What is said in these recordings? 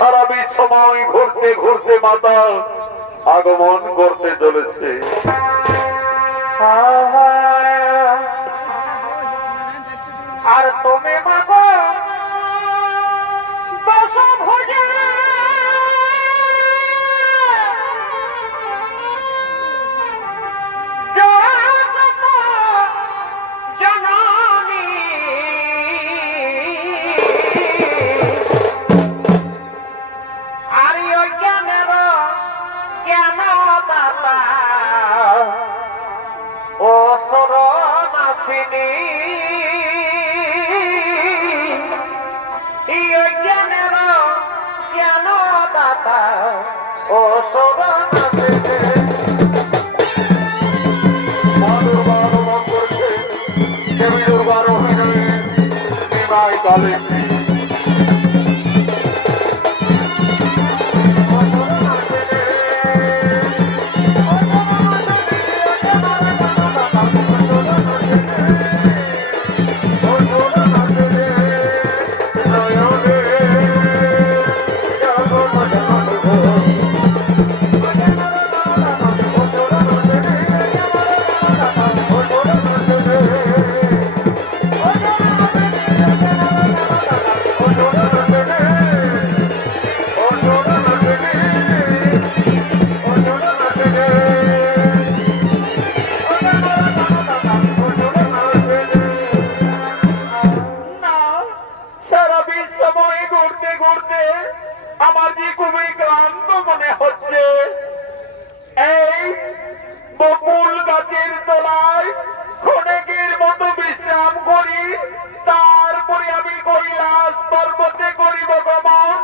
সারা বিশ্বময় ঘুরতে ঘুরতে মাতা আগমন করতে চলেছে। আর তুমি মাগো দশভুজা জননী আর ওই জ্ঞানের জ্ঞান দাতা ও সরনাথিনী জ্ঞানের জ্ঞান দাতা ও সরনাথিনী মা দুর্বার করছে দেবী দুর্বার অভিনয়ে বিনায় কালে আমার যে খুবই ক্লান্ত মনে হচ্ছে। এই বকুল গাছের তলায় ক্ষণিকের মতো বিশ্রাম করি, তারপরে আমি কৈলাস পর্বতে করিব গমন।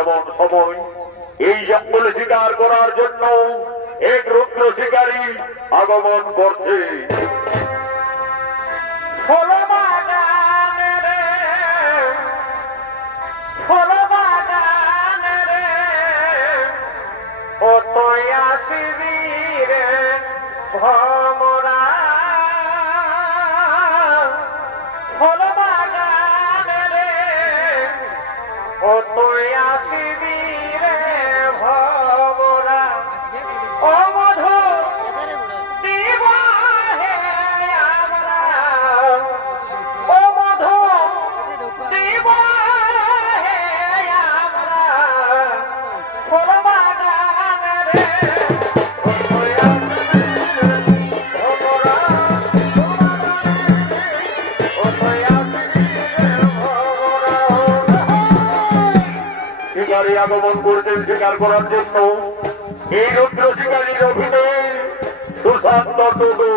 এমন সময় এই জঙ্গলে শিকার করার জন্য এক রুদ্র শিকারী আগমন করছে। ভমরা ফল বাগানে রে ও তুই আসিবি রে ভমরা ও মধু দিব হে আমরা ও মধু দিব হে আমরা ফল বাগানে রে আগমন করছেন শিকার করার জন্য। এই রুদ্র শিকারীর অভিনয় সুশান্ত টুডু।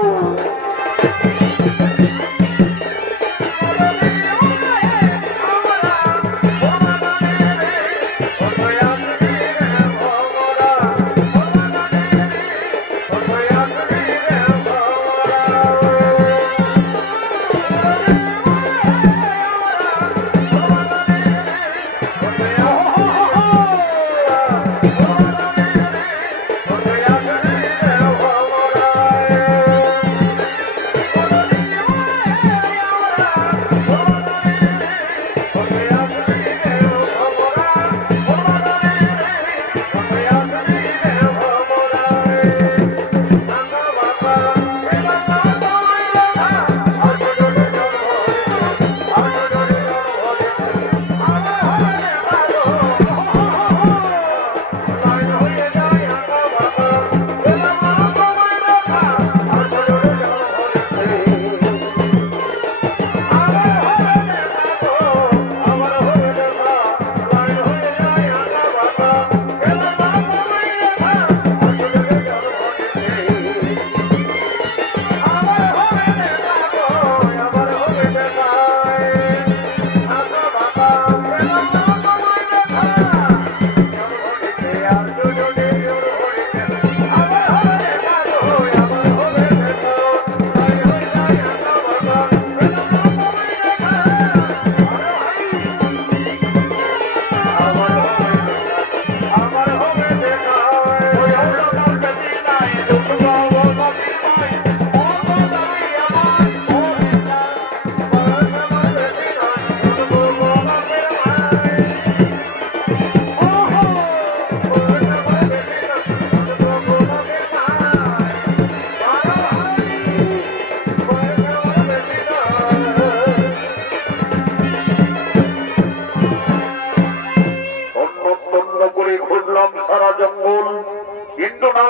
না,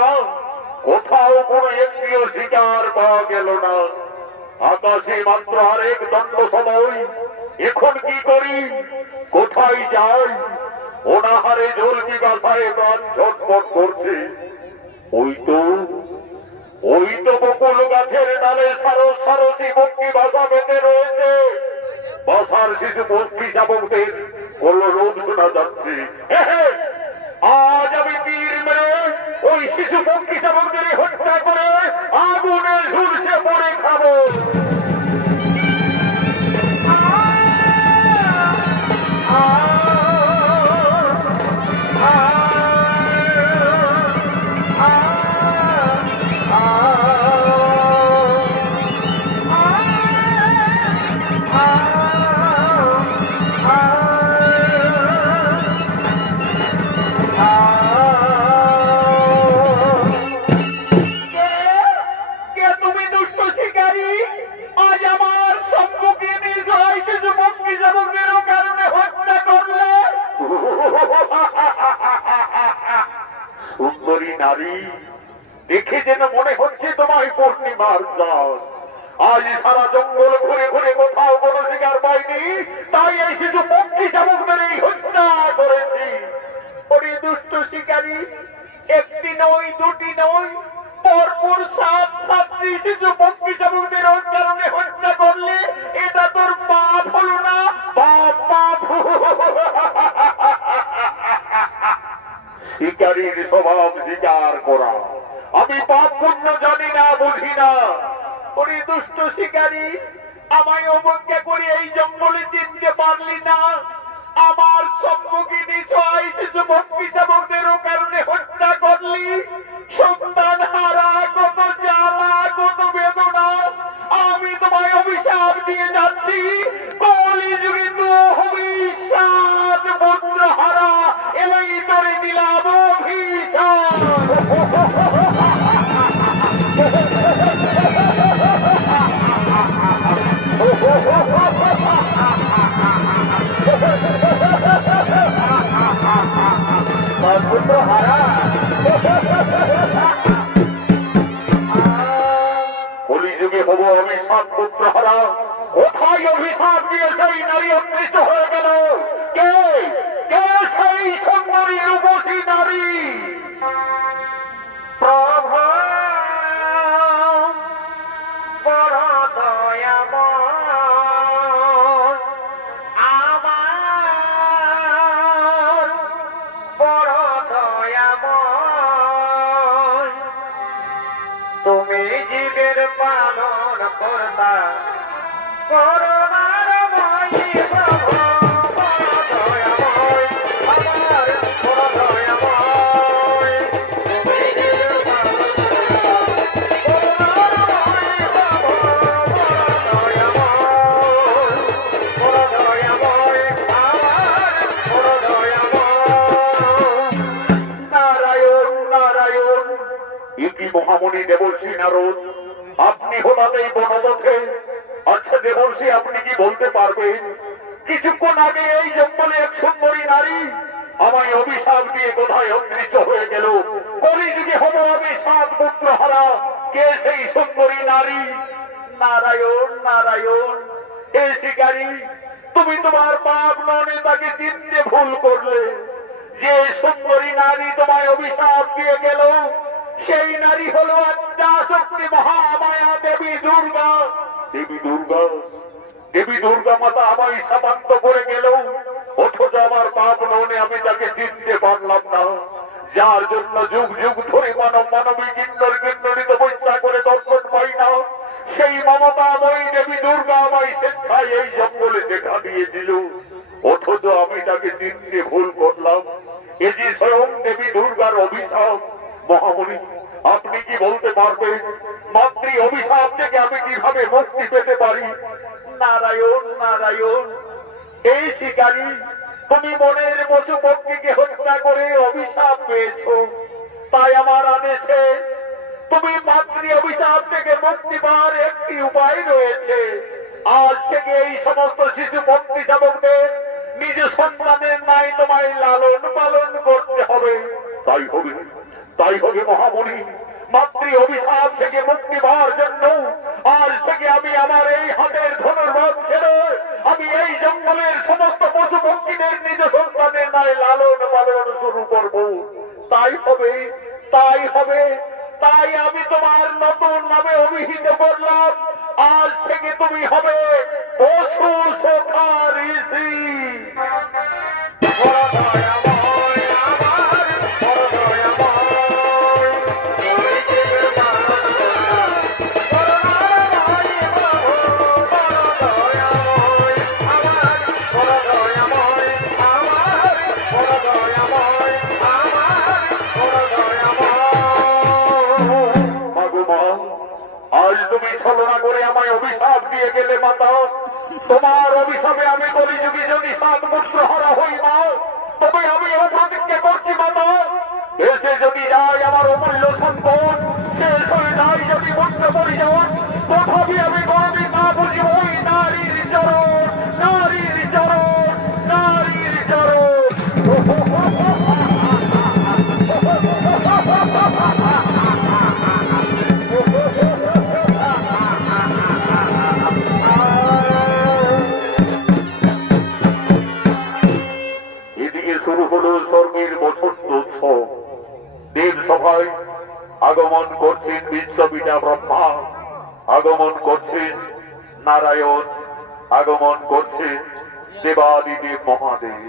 কোথাও কোনো একটিও শিকার পাওয়া গেল না। আকাশে মাত্র আরেক দণ্ড সময়। এখন কি করি, কোথায় যাই? অনাহারে জলকি গাছায় প্রাণ ছটফট করছে। ওই তো বকুল গাছের ডালে সারস সারসি পক্ষী বাসা বেঁধে রয়েছে। বাসার শিশু পক্ষী শাবকদের কোনো রোদ শোনা যাচ্ছে। আজ আমি তীর মেরে ওই শিশু পক্ষী শাবকদের হত্যা করে আগুনে ঝুলসে পড়ে খাবো। সুন্দরী নারী, দেখে যেন মনে হচ্ছে তোমায় পূর্ণিমার চাঁদ। আজ সারা জঙ্গল ঘুরে ঘুরে কোথাও কোনো শিকার পাইনি, তাই এই শিশু পক্ষী শাবকদের এই হত্যা করেছি। ওরে দুষ্ট শিকারী, একটি নয় দুটি নয়, পরপর 7-7টি শিশু পক্ষী শাবকদের কারণে হত্যা করলে এটা তোর পাপ হলো না? পাপ পাপ। শিকারীর স্বভাব শিকার করা। আমি পাপ পুণ্য জানি না, বুঝি না। ওরে দুষ্ট শিকারী, আমায় অবজ্ঞা করে এই জঙ্গলে চিনতে পারলি না? আমার সম্মুখে নিশ্চয় শিশু পক্ষী শাবকদের কারণে হত্যা করলি। সন্তান হারা, কত জ্বালা, কত বেদনা। আমি তোমায় অভিশাপ দিয়ে যাচ্ছি, কলিযুগে তুই হবি 7 পুত্র হারা। এই করে দিলাম অভিশাপ। কলিযুগে হবো আমি 7 পুত্র হারা। কোথায় অভিশাপ দিয়ে সেই নারী অমৃত হয়ে গেল? কে কে সেই সুন্দরী রূপসী নারী? প্রভু বড় দয়াময়, আমার বড় দয়াময়। তুমি জীবের পালন কর্তা, করুণার ময়ী প্রভু বড় দয়াময়, আমার বড় দয়াময়। তুমি জীবের পালন কর্তা, করুণার ময়ী প্রভু বড় দয়াময়, বড় দয়াময়, আমার বড় দয়াময়। নারায়ণ নারায়ণ। ইতি মহামণি দেবর্ষী নারদ, আপনি হঠাৎ এই বনপথে? আচ্ছা দেবর্ষী, আপনি কি বলতে পারবেন কিছুক্ষণ আগে এই জঙ্গলে এক সুন্দরী নারী আমায় অভিশাপ দিয়ে কোথায় অদৃশ্য হয়ে গেল? কলিযুগে হব আমি 7 পুত্র হারা। কে সেই সুন্দরী নারী? নারায়ণ নারায়ণ। হে শিকারী, তুমি তোমার পাপ ননে তাকে চিনতে ভুল করলে। যে সুন্দরী নারী তোমায় অভিশাপ দিয়ে গেল, সেই নারী হলো আদ্যাশক্তি মহামায়া দেবী দুর্গা। দেবী দুর্গা? দেবী দুর্গা মাতা আমায় শাপান্ত করে গেল, অথচ আমার পাপ ননে আমি তাকে চিনতে পারলাম না। যার জন্য যুগ যুগ ধরে মানব মানবী কিন্নর কিন্নরিত বৈশা করে দর্শন পাই না, সেই মমতাময়ী দেবী দুর্গা আমায় স্বেচ্ছায় এই জঙ্গলে দেখা দিয়েছিল, অথচ আমি তাকে চিনতে ভুল করলাম। এ যে স্বয়ং দেবী দুর্গার অভিশাপ। মহামণি, আপনি কি বলতে পারবেন মাতৃ অভিশাপ থেকে আমি কিভাবে মুক্তি পেতে পারি? নারায়ণ নারায়ণ। এই শিকারী, তুমি মনের পশু পক্ষীকে হত্যা করে অভিশাপ পেয়েছ, তাই আমার আদেশে তুমি মাতৃ অভিশাপ থেকে মুক্তি পাওয়ার একটি উপায় রয়েছে। আজ থেকে এই সমস্ত শিশু পক্ষী শাবকদের নিজ সন্তানের নাই তোমায় লালন পালন করতে হবে। তাই হবে, তাই হবে মহামণি, মাতৃ অভিশাপ থেকে মুক্তি পাওয়ার জন্য আজ থেকে আমি আমার এই হাতের ধনুর্বাদ ছেড়ে আমি এই জঙ্গলের সমস্ত পশু পক্ষীদের নিজ সন্তানের ন্যায় লালন পালন শুরু করব। তাই হবে, তাই হবে, তাই আমি তোমার নতুন নামে অভিহিত করলাম। আজ থেকে তুমি হবে পশু সখা ঋষি। আজ তুমি ছলনা করে আমায় অভিশাপ দিয়ে গেলে মাতা। তোমার অভিশাপে আমি বলি যুগে যদি সাত পুত্র হারা হই মা, তবে আমি ও প্রতিজ্ঞা করছি মাতা, দেশে যদি যায় আমার অমূল্য সম্পদ, শেষ হয়ে যায় যদি মন্ত্র পরিজন, তথাপি আমি কোনদিন না বুঝি ওই নারীর চরণ, নারীর চরণ, নারীর চরণ। শুরু হলো স্বর্গের বসন্ত উৎসব। দেব সভায় আগমন করছেন বিশ্বপিতা ব্রহ্মা, আগমন করছেন নারায়ণ, আগমন করছেন দেবাদিদেব মহাদেব।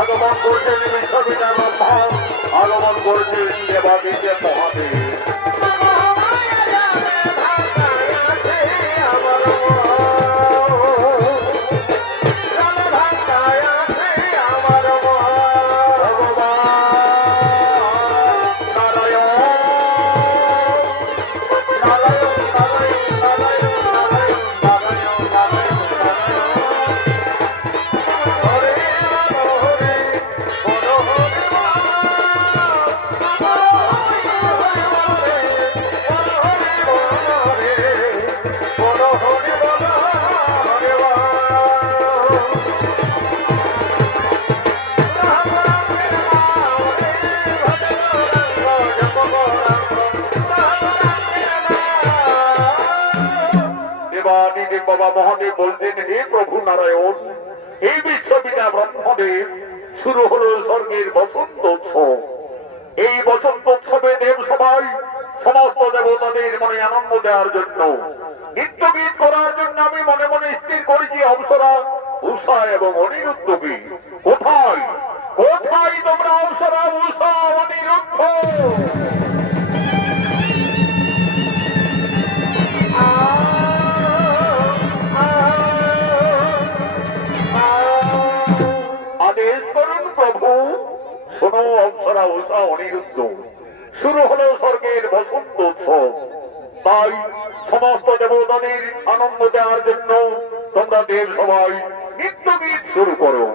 আগমন করছেন বিশ্বপিতা ব্রহ্মা, আগমন করছেন দেবাদিদেব মহাদেব। বাবা মহাদেব বলছেন, হে প্রভু নারায়ণ, এই বিশ্বপিতা ব্রহ্মদেব, শুরু হলো স্বর্গের বসন্ত উৎসব। এই বসন্ত উৎসবে দেব সবাই সমস্ত দেবতাদের মনে আনন্দ দেওয়ার জন্য, নৃত্যগীত করার জন্য আমি মনে মনে স্থির করেছি অপ্সরা, উষা এবং অনিরুদ্ধকে। কোথায় কোথায় তোমরা অপ্সরা, উষা, অনিরুদ্ধ? আদেশ করুন প্রভু। শোনো অপ্সরা, উষা, অনিরুদ্ধ, শুরু হলো স্বর্গের বসন্ত উৎসব। তাই সমস্ত দেবতাদের আনন্দ দেওয়ার জন্য তোমরা দেব সবাই নৃত্যগীত শুরু করো।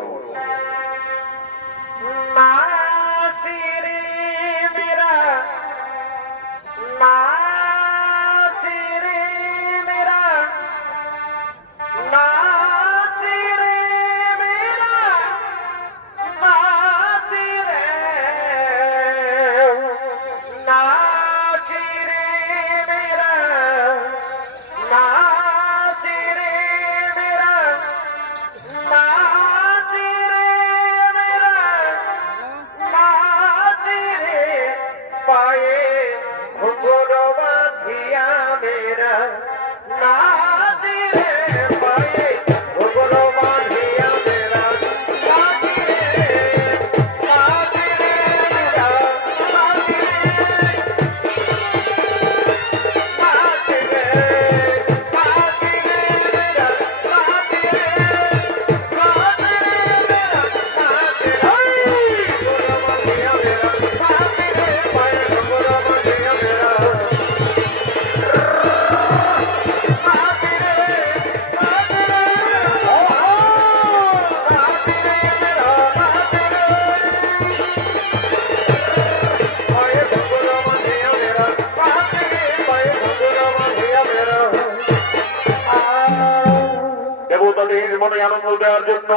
মনে আনন্দ দেওয়ার জন্য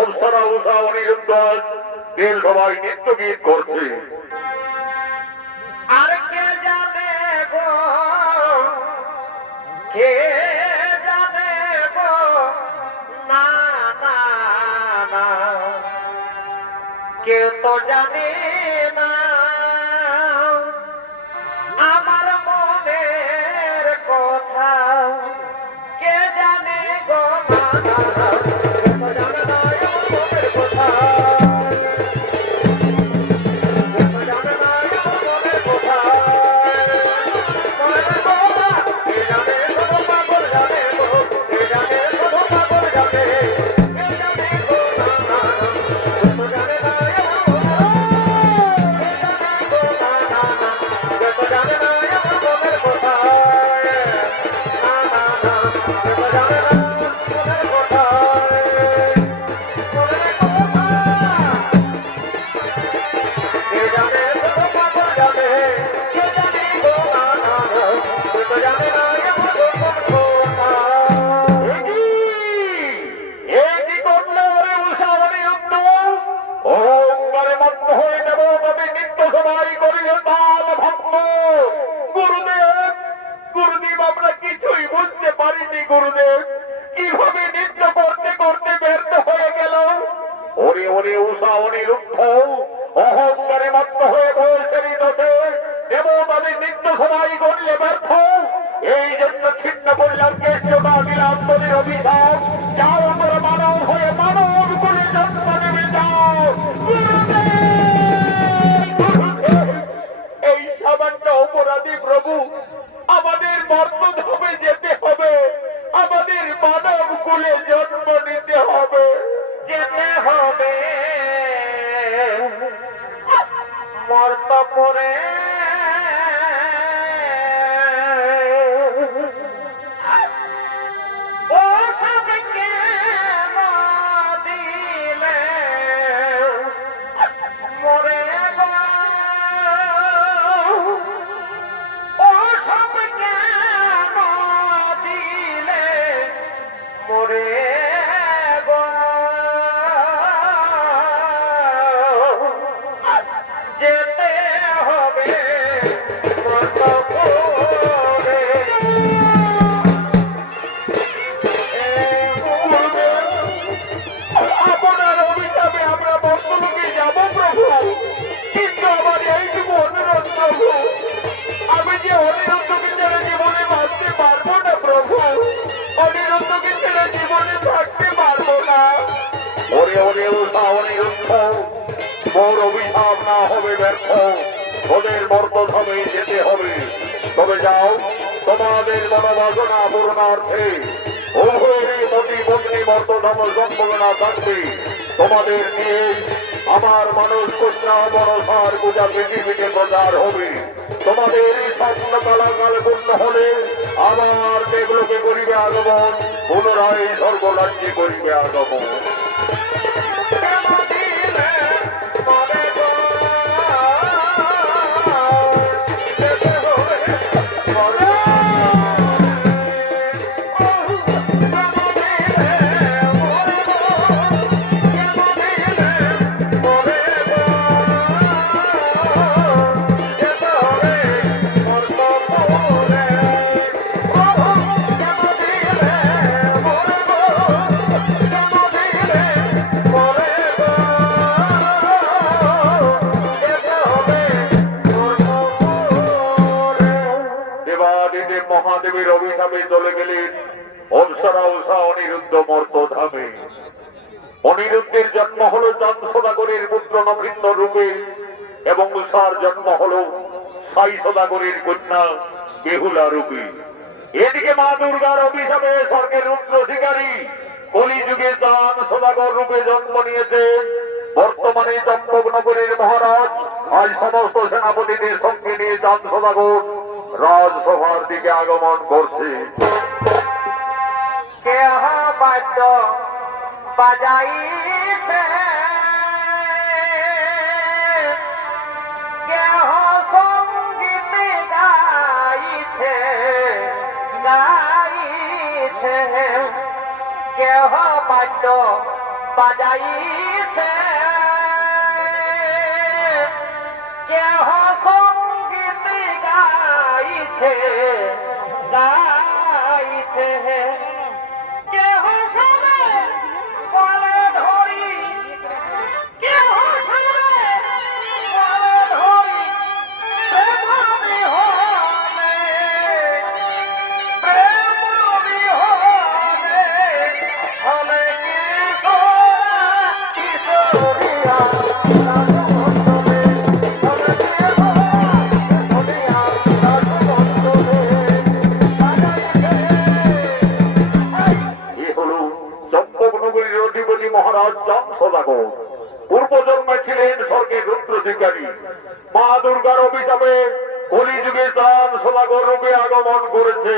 অবসরা উষা অনিরুদ্ধ দেশ সবাই নৃত্য গীত করছে। আর কে জানে গো, কে জানে গো, না না না, কেউ তো জানে না আমার মনের কথা, কে জানে গো, না না না, কেউ তো জানে না আমার মনের কথা, কেউ তো জানে না আমার মনের কথা, মনের কথা, কে জানে শুধু পাগল জানে গো, কে জানে শুধু পাগল জানে, কে জানে গো, না না না, কেউ তো জানে না আমার গুরুদেব, আমরা কিছুই বুঝতে পারিনি গুরুদেব, কিভাবে নৃত্য করতে করতে ব্যর্থ হয়ে গেল। ওরে ওরে উষা অনিরুদ্ধ, অহংকারে মত্ত হয়ে বলছেন দোষে দেবতাদের নৃত্য সবাই করলে ব্যর্থ, এই জন্য ছিন্ন করলাম কেষ্টতা দিলাম তোদের অভিশাপ, যাও তোরা মানব হয়ে মানব করে জন্ম নেমে যাও। এই সামান্য অপরাধী প্রভু, আমাদের মর্তধামে যেতে হবে, আমাদের মানব কুলে জন্ম নিতে হবে, যেতে হবে মর্তপুরে। ও সবকে দিলে মরে গো, ও সবকে দিলে মরে গো, যেতে হবে মর্তপুরে। আপনার অভিশাপে আমরা মর্তলোকে যাব প্রভু, কিন্তু আমার এইটুকু অনুরোধ প্রভু, আমি যে অনিরুদ্ধকে ছেড়ে জীবনে বাঁচতে পারবো না প্রভু, অনিরুদ্ধকে ছেড়ে জীবনে থাকতে পারবো না। ওরে ওরে উষা অনিরুদ্ধ, মোর অভিশাপ না হবে ব্যর্থ, ওদের মর্তধামে যেতে হবে। তবে যাও, তোমাদের মনোবাসনা পূর্ণার্থে উভয়েরই মতি পত্নী মর্তধাম সম্পূর্ণা থাকবে। তোমাদের নিয়ে আমার মানুষ কন্যা মনসার পূজা পৃথিবীতে প্রচার হবে। তোমাদের স্বপ্ন কালাকাল পূর্ণ হলে আবার দেবলোকে করিবে আগমন, পুনরায় স্বর্গরাজ্যে করিবে আগমন। মহাদেবের অভিশাপে চলে গেলেন অপ্সরা উষা অনিরুদ্ধ মর্তধামে। অনিরুদ্ধের জন্ম হলো চাঁদ সদাগরের পুত্র নভিন্ন রূপে এবং উষার জন্ম হলো সাই সদাগরের কন্যা বেহুলা রূপে। এদিকে মা দুর্গার অভিশাপে স্বর্গের রুদ্র শিকারী কলিযুগে চাঁদ সদাগর রূপে জন্ম নিয়েছেন। বর্তমানে চম্পকনগরের মহারাজ আজ সমস্ত সেনাপতিদের সঙ্গে নিয়ে চাঁদ সদাগর রাজসভার দিকে আগমন করছে। কেহ বাদ্য বাজাইছে, কেহ সঙ্গীত গাইছে গাইছে, কেহ বাদ্য বাজাইছে, কেহ সঙ্গীত গাইছে গাইছে, কেহ সবে বলে ধরি, কেহ সবে বলে ধরি প্রেম বিহনে, প্রেম বিহনে হলে কিশোরা কিশোরিয়া রাজমণ্ডলে, হলে কিশোরিয়া রাজমণ্ডলে এ হলো চম্পকনগরীর অধিপতি মহারাজ চাঁদ সদাগর। পূর্বজন্মে ছিলেন স্বর্গে রুদ্রধিকারী। মা দুর্গার অভিশাপে কলিযুগে চাঁদ সদাগর রূপে আগমন করেছে।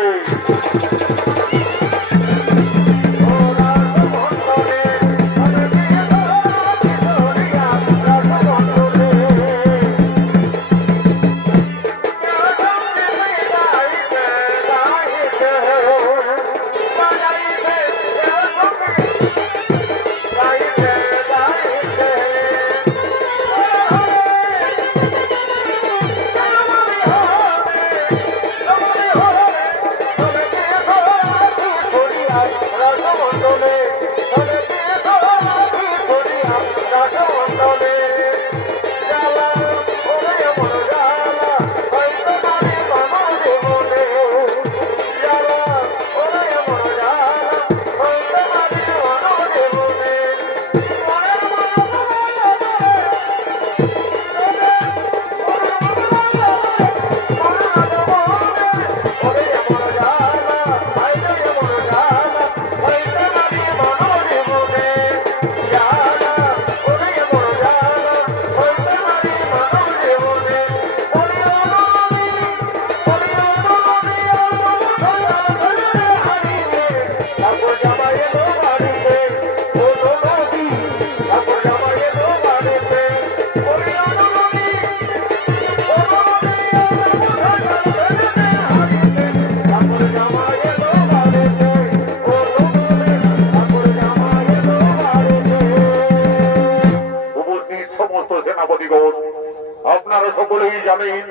আপনারা সকলেই জানেন,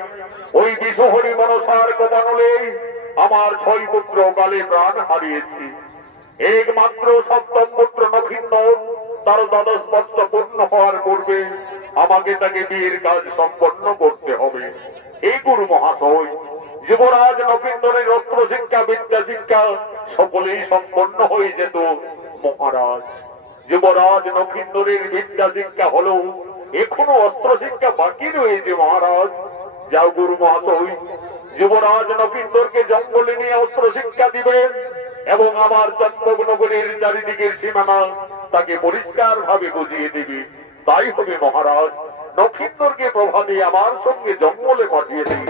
ওই বিশ্বহরি মনসার কোপানলে আমার 6 পুত্র কালে প্রাণ হারিয়েছি। একমাত্র সপ্তম পুত্র নক্ষিন্দর তার দ্বাদশ বর্ষ পূর্ণ হওয়ার পূর্বে আমাকে তাকে বিয়ের কাজ সম্পন্ন করতে হবে। এই গুরু মহাশয়, যুবরাজ নক্ষিন্দরের অস্ত্র শিক্ষা বিদ্যা শিক্ষা সকলেই সম্পন্ন হয়ে যেত। মহারাজ, যুবরাজ নক্ষিন্দরের বিদ্যা শিক্ষা হলো, এখনো অস্ত্র শিক্ষা বাকি রয়েছে। মহারাজ, যাও গুরু মহাশয়, যুবরাজ নক্ষিন্দরকে জঙ্গলে নিয়ে অস্ত্র শিক্ষা দিবেন এবং আমার চম্পকনগরীর চারিদিকের সীমানা তাকে পরিষ্কার ভাবে বুঝিয়ে দিবে। তাই হবে মহারাজ, নক্ষিন্দরকে প্রভাতে আমার সঙ্গে জঙ্গলে পাঠিয়ে দিই।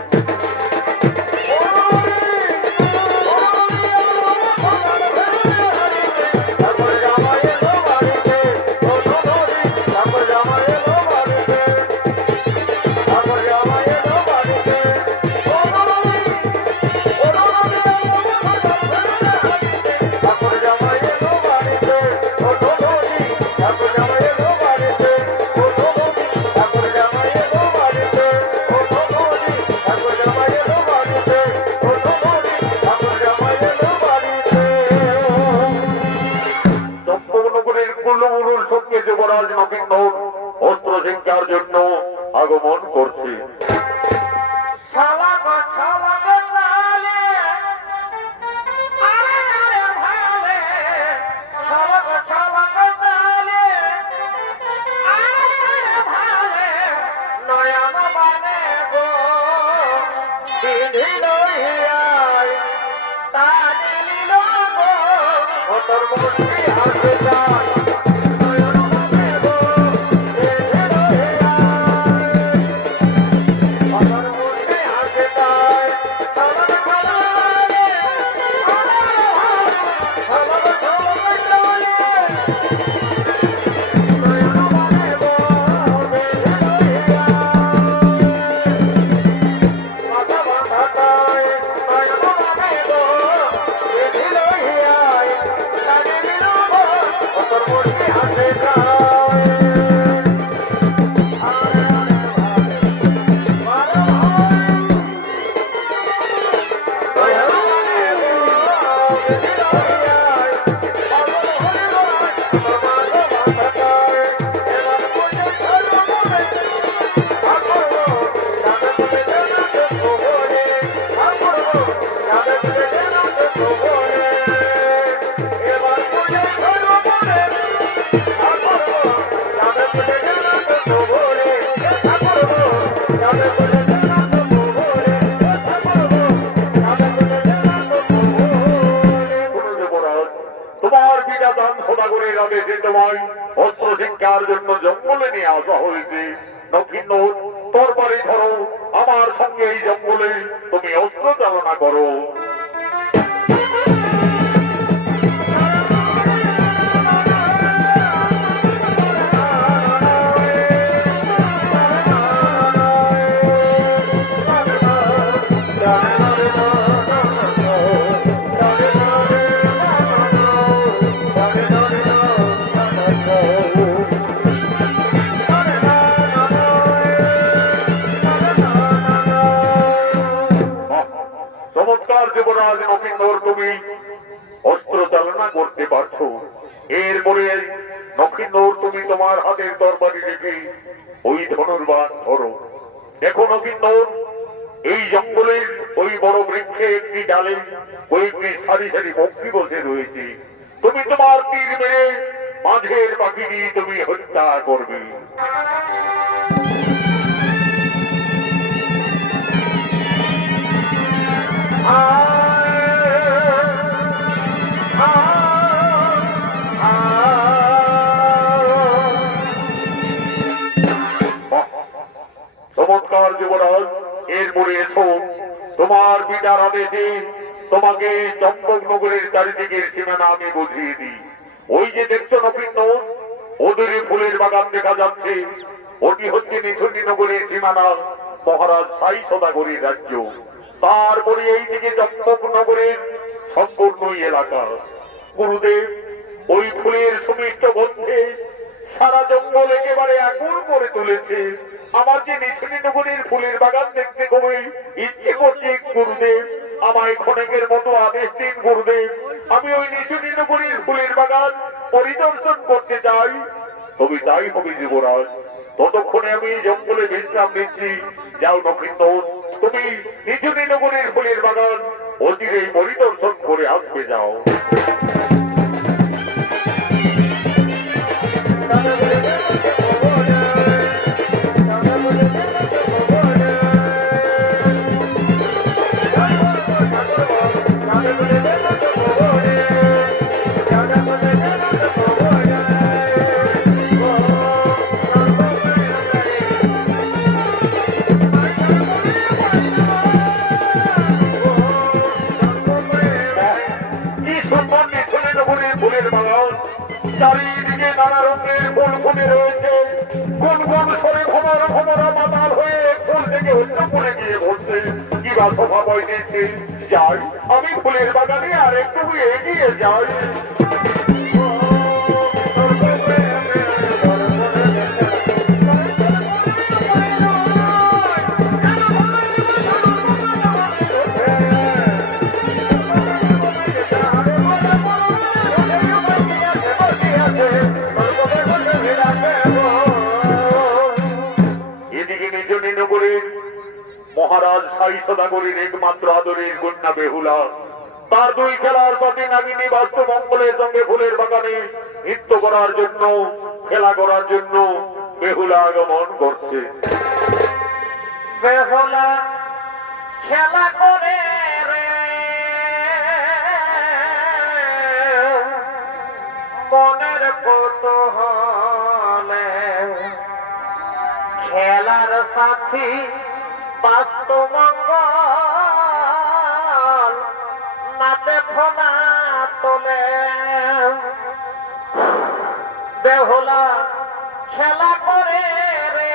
যুবরাজ নক্ষিন্দর অস্ত্র শিক্ষার জন্য আগমন করছে। আদেশে তোমায় অস্ত্র শিক্ষার জন্য জঙ্গলে নিয়ে আসা হয়েছে। নক্ষিন্দর, তরবারি ধরো, আমার সঙ্গে এই জঙ্গলে তুমি অস্ত্র চালনা করো। চমৎকার যুবরাজ নক্ষিন্দর, তুমি অস্ত্র চালনা করতে পারছো। এরপরে নক্ষিন্দর, তুমি তোমার হাতের তরবারি রেখে ওই ধনুর্বাণ ধরো। দেখো নক্ষিন্দর, এই জঙ্গলের ওই বড় বৃক্ষে একটি ডালে কয়েকটি সারি সারি পক্ষী বসে রয়েছে। তুমি তোমার তীর মেরে মাঝের পাখিটি তুমি হত্যা করবে। চমৎকার যুবরাজ, এরপরে এসো। তোমার পিতার আদেশে তোমাকে চম্পক নগরের চারিদিকের সীমানা আমি বুঝিয়ে দিই। ওই যে দেখছো নক্ষিন্দর, ওদূরে ফুলের বাগান দেখা যাচ্ছে, ওটি হচ্ছে নিথুনি নগরের সীমানা, মহারাজ সাই সদাগরের রাজ্য। তারপরে এই দিকে চম্পক নগরের সম্পূর্ণ এলাকা। গুরুদেব, ওই ফুলের সুমিষ্ট গন্ধে সারা জঙ্গল একেবারে আগুন করে তুলেছে। আমার যে নিথুনি নগরের ফুলের বাগান দেখতে খুবই ইচ্ছে করছে। গুরুদেব, আমায় ক্ষণেকের মতো আদেশ দিন গুরুদেব, আমি ওই নিথুনি নগরের ফুলের বাগান পরিদর্শন করতে চাই। তবে তাই হবে যুবরাজ, ততক্ষণে আমি জঙ্গলে বিশ্রাম নিচ্ছি। যাও নক্ষিন্দর, তুমি নিথুনি নগরের ফুলের বাগান অচিরে পরিদর্শন করে আসবে, যাও। চারিদিকে নানা রঙের ফুল ফুটে রয়েছে। কোন কোন সরে ভমরা ভমরা মাতাল হয়ে ফুল থেকে অন্য ফুলে গিয়ে পড়ছে। কি বা শোভা বইতেছে। যাই, আমি ফুলের বাগানে আর একটু এগিয়ে যাই। মহারাজ সাই সদাগরের একমাত্র আদরের কন্যা বেহুলা, তার দুই খেলার সাথে নাগিনী বাস্তমঙ্গলের সঙ্গে ফুলের বাগানে নৃত্য করার জন্য, খেলা করার জন্য বেহুলা আগমন করছে। বেহুলা খেলা করে রে মনের কৌতূহলে, খেলার সাথী বাস্তমঙ্গল না দেখো না তোলে। বেহুলা খেলা করে রে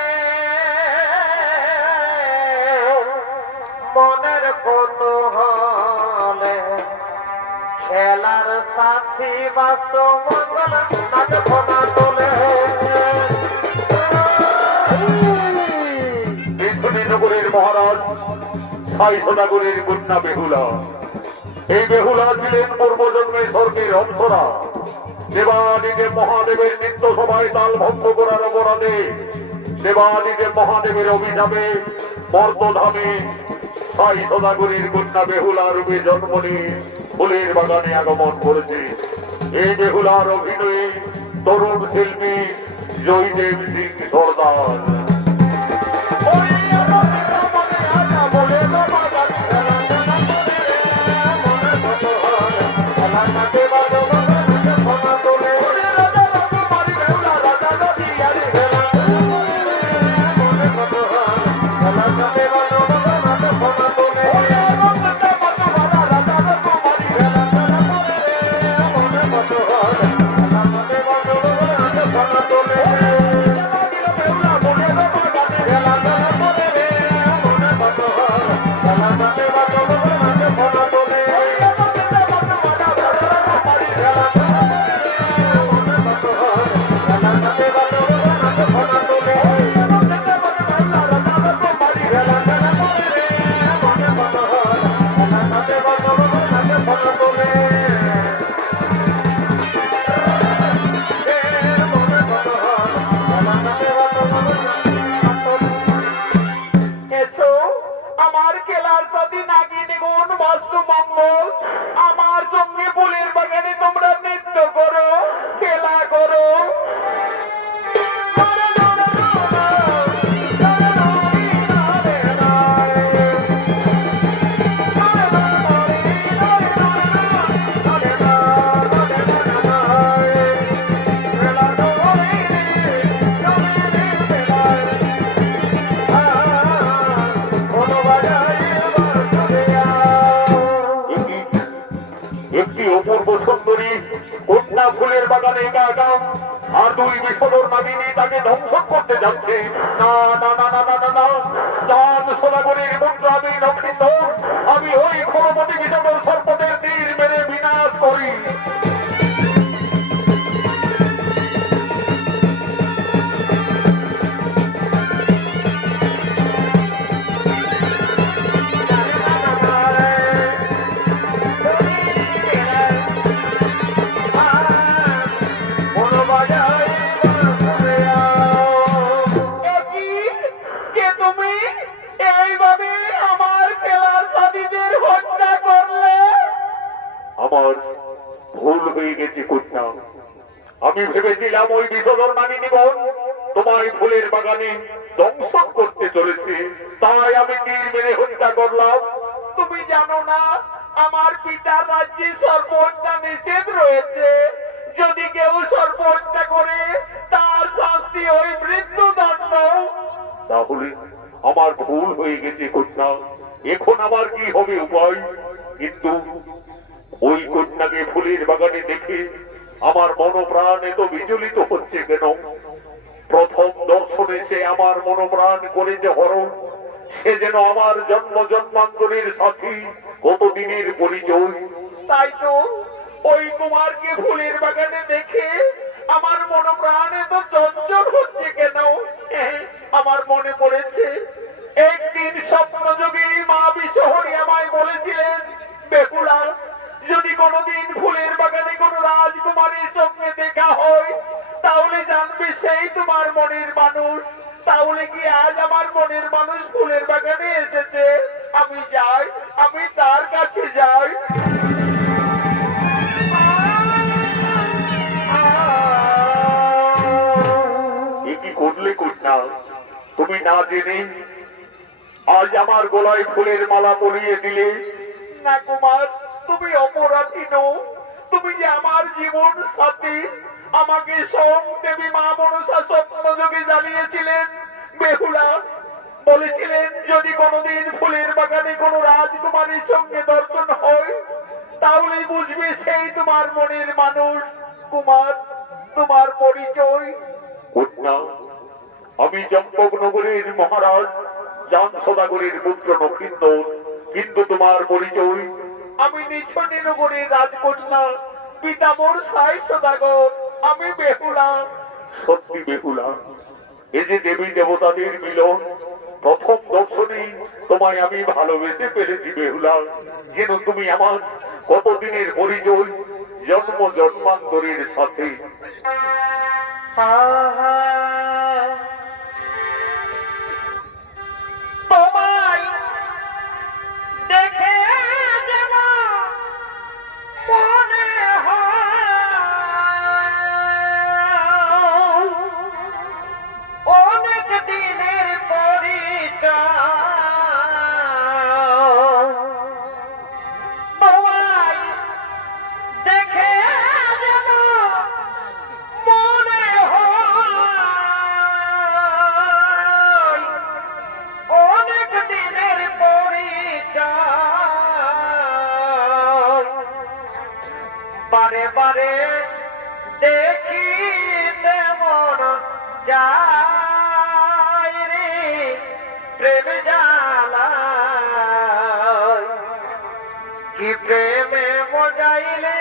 মনের কৌতূহলে, খেলার সাথী বাস্তমঙ্গল না দেখো না তোলে। নগরের মহারাজ সাই সদাগরের কন্যা বেহুলা। এই বেহুলা ছিলেন পূর্বজন্মে স্বর্গের অপ্সরা। দেবাদিদেব মহাদেবের নিত্য সভায় তাল ভঙ্গ করার অপরাধে দেবাদিদেব মহাদেবের অভিশাপে মর্তধামে সাই সদাগরের কন্যা বেহুলা রূপে জন্ম নিয়ে ফুলের বাগানে আগমন করেছে। এই বেহুলার অভিনয়ে তরুণ শিল্পী জয়দেব সিং সর্দার। একটি অপূর্ব সুন্দরী কন্যা ফুলের বাগানে একা একা, আর দুই বিষধর নাগিনী তাকে ধ্বংস করতে যাচ্ছে। না না না না না না না, চাঁদ সোনাগরের মুদ্রাবী নক্ষিত, আমি ওই ক্ষণপতি বিষধর সর্পদের তীর মেরে বিনাশ করি। কে তুমি? এইভাবে আমার খেলার সাথীদের হত্যা করলে? আমার ভুল হয়ে গেছে কন্যা। আমি ভেবেছিলাম ওই বিষধর নাগিনীগণ তোমায় ফুলের বাগানে দংশন করতে চলেছে, তাই আমি তীর মেরে হত্যা করলাম। তুমি জানো না আমার পিতার রাজ্যে সর্বহত্যা নিষেধ রয়েছে। যদি কেউ সর্বহত্যা করে তার শাস্তি ওই মৃত্যুদণ্ড। তাহলে আমার ভুল হয়ে গেছে কন্যা, এখন আমার কি হবে উপায়? কিন্তু ওই কন্যাকে ফুলের বাগানে দেখে আমার মনোপ্রাণ এত বিচলিত হচ্ছে কেন? প্রথম দর্শনে সে আমার মনোপ্রাণ করে যে হরণ, সে যেন আমার জন্ম জন্মান্তরের সাথী, কতদিনের পরিচয়। তাই তো ওই কুমারকে ফুলের বাগানে দেখে আমার মনোপ্রাণ এত চঞ্চল হচ্ছে কেন? আমার মনে পড়েছে একদিন স্বপ্নযোগী মা বিশহরী আমায় বলেছিলেন, বেহুলা, যদি কোনোদিন ফুলের বাগানে কোনো রাজকুমারীর সঙ্গে দেখা হয় তাহলে জানবে সেই তোমার মনের মানুষ। তাহলে কি আজ আমার মনের মানুষ ফুলের বাগানে এসেছে? আমি যাই, আমি তার কাছে যাই। এ কি করলে কন্যা? তুমি না জেনে আজ আমার গলায় ফুলের মালা পরিয়ে দিলে। না কুমার, তুমি অপরাধী নও। তুমি যে আমার জীবন সাথী। আমাকে সোম দেবী মা মনসা স্বপ্নযোগে জানিয়েছিলেন, বেহুলা, বলেছিলেন যদি কোনোদিন ফুলের বাগানে কোনো রাজকুমারীর সঙ্গে দর্শন হয় তাহলেই বুঝবে সেই তোমার মনের মানুষ। কুমার, তোমার পরিচয়? কন্যা, আমি চম্পকনগরের মহারাজ জান সদাগরের পুত্র নক্ষিন্দর। কিন্তু তোমার পরিচয়? আমি নিছনি নগরের রাজকন্যা, পিতামর সাই সদাগর। আমি বেহুলা। সত্যি বেহুলা, এই যে দেবী দেবতাদের মিলন, প্রথম দর্শনেই তোমায় আমি ভালোবেসে ফেলেছি বেহুলা। যেন তুমি আমার কতদিনের পরিচয়, জন্ম জন্মান্তরের সাথে। তোমায় দেখে যেন মনে হয় অনেক দিনের পরিচয়। তোমায় দেখে যেন মনে হয় অনেক দিনের পরিচয়। বারে বারে দেখি তেমন যায় রে প্রেম জ্বালায়। কি প্রেমে মজাইলে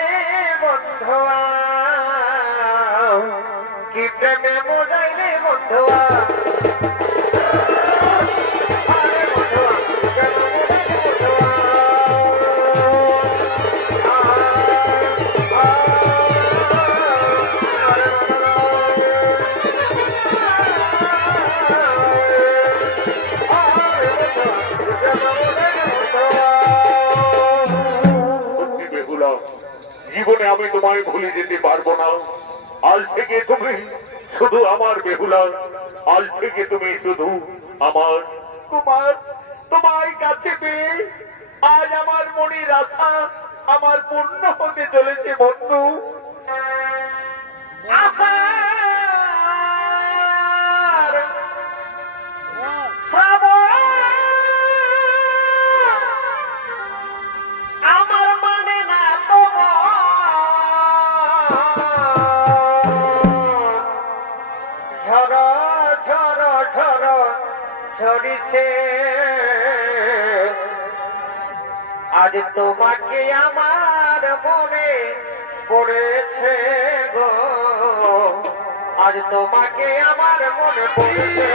বন্ধুয়া, কি প্রেমে মজাইলে বন্ধুয়া। আরে বন্ধুয়া, কেন মজাইলে বন্ধুয়া? সত্যি বেহুলা, জীবনে আমি তোমায় ভুলে যেতে পারবো না। আজ থেকে তুমি শুধু আমার বেহুলা, আজ থেকে তুমি শুধু আমার। কুমার, তোমার কাছে পেয়ে আজ আমার মনের আশা আমার পূর্ণ হতে চলেছে বন্ধু। আশার শ্রাবণ আমার মানে না তোমার আজ তোমাকে আমার মনে পড়েছে গো, আজ তোমাকে আমার মনে পড়েছে।